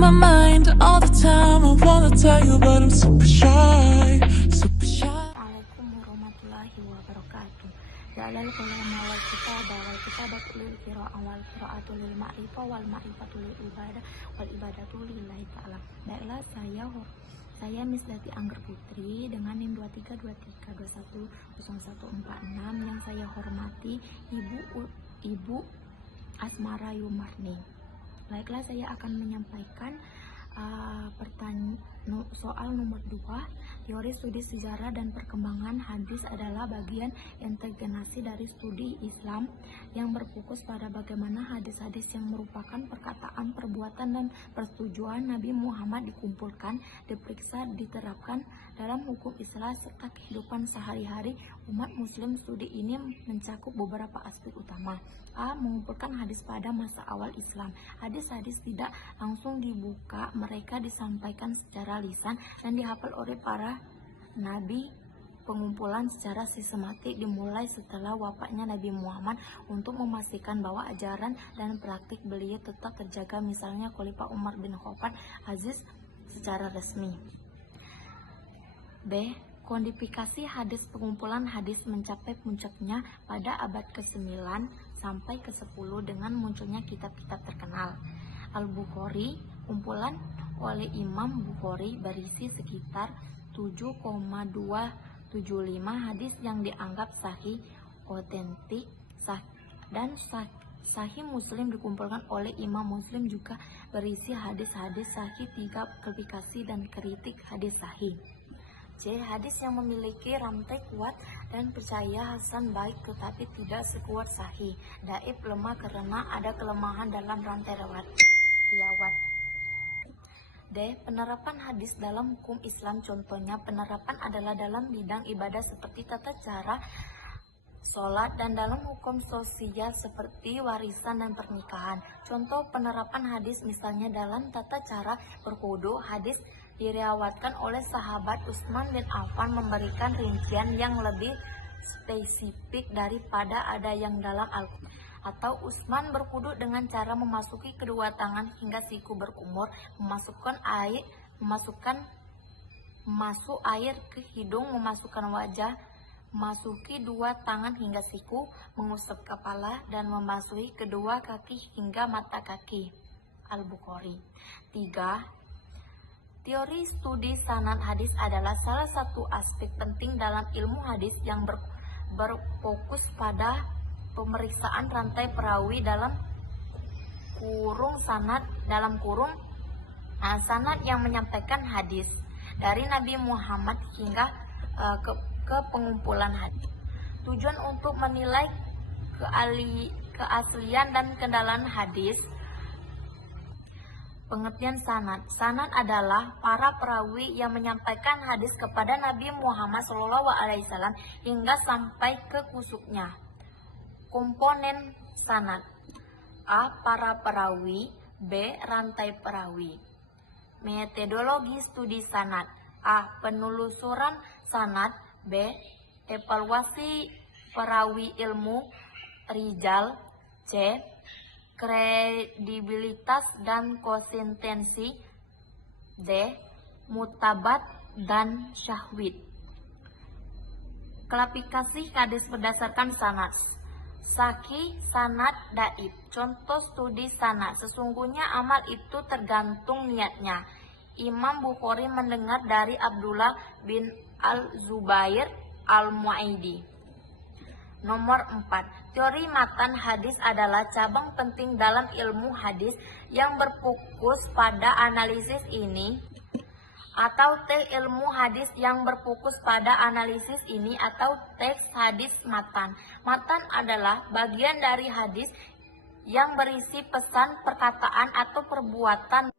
my mind all the time. I wanna tell you, but I'm super shy, super shy. Assalamualaikum warahmatullahi wabarakatuh. Jalal ulama wal kitabatul qira'ah wal qira'atul lil ma'rifah wal ma'rifatul lil ibadah wal ibadatul lillahi ta'ala. Baiklah, saya Misdati Angger Putri dengan NIM 2323210146 yang saya hormati Ibu Asmara Yumarni. Baiklah, saya akan menyampaikan soal nomor 2. Teori studi sejarah dan perkembangan hadis adalah bagian integrasi dari studi Islam yang berfokus pada bagaimana hadis-hadis yang merupakan perkataan, perbuatan, dan persetujuan Nabi Muhammad dikumpulkan, diperiksa, diterapkan dalam hukum Islam serta kehidupan sehari-hari umat muslim. Studi ini mencakup beberapa aspek utama. A. Mengumpulkan hadis pada masa awal Islam. Hadis-hadis tidak langsung dibuka, mereka disampaikan secara lisan dan dihafal oleh para nabi. Pengumpulan secara sistematik dimulai setelah wafatnya Nabi Muhammad untuk memastikan bahwa ajaran dan praktik beliau tetap terjaga, misalnya Khalifah Umar bin Khattab Aziz secara resmi. B. Kodifikasi hadis. Pengumpulan hadis mencapai puncaknya pada abad ke-9 sampai ke-10 dengan munculnya kitab-kitab terkenal. Al-Bukhari. Kumpulan oleh Imam Bukhari berisi sekitar 7,275 hadis yang dianggap sahih, otentik, dan Sahih Muslim dikumpulkan oleh Imam Muslim juga berisi hadis-hadis sahih. 3. Klasifikasi dan kritik hadis sahih. C. Hadis yang memiliki rantai kuat dan percaya hasan baik tetapi tidak sekuat sahih. Dhaif, lemah karena ada kelemahan dalam rantai riwayat. D. Penerapan hadis dalam hukum Islam. Contohnya, penerapan adalah dalam bidang ibadah seperti tata cara sholat dan dalam hukum sosial seperti warisan dan pernikahan. Contoh penerapan hadis misalnya dalam tata cara berwudu. Hadis diriwayatkan oleh sahabat Utsman bin Affan memberikan rincian yang lebih spesifik daripada ada yang dalam Al-Quran. Atau Utsman berwudu dengan cara memasuki kedua tangan hingga siku berkumur, masuk air ke hidung, memasukkan wajah, memasuki dua tangan hingga siku, mengusap kepala, dan memasuki kedua kaki hingga mata kaki. Al-Bukhari. 3. Teori studi sanad hadis adalah salah satu aspek penting dalam ilmu hadis yang berfokus pada pemeriksaan rantai perawi dalam kurung sanad sanad yang menyampaikan hadis dari Nabi Muhammad hingga ke pengumpulan hadis. Tujuan untuk menilai keaslian dan kedalan hadis. Pengertian sanad. Sanad adalah para perawi yang menyampaikan hadis kepada Nabi Muhammad SAW hingga sampai ke kusuknya. Komponen sanad. A. Para perawi. B. Rantai perawi. Metodologi studi sanad. A. Penelusuran sanad. B. Evaluasi perawi ilmu rijal. C. Kredibilitas dan konsistensi. D. Mutabat dan syahwid. Klasifikasi hadis berdasarkan sanad. Sahih, sanad, dhaif. Contoh studi sanad. Sesungguhnya amal itu tergantung niatnya. Imam Bukhari mendengar dari Abdullah bin Al-Zubair Al-Mu'aidi. Nomor 4. Teori matan hadis adalah cabang penting dalam ilmu hadis yang berfokus pada analisis ini atau ilmu hadis yang berfokus pada analisis ini atau teks hadis matan. Matan adalah bagian dari hadis yang berisi pesan, perkataan, atau perbuatan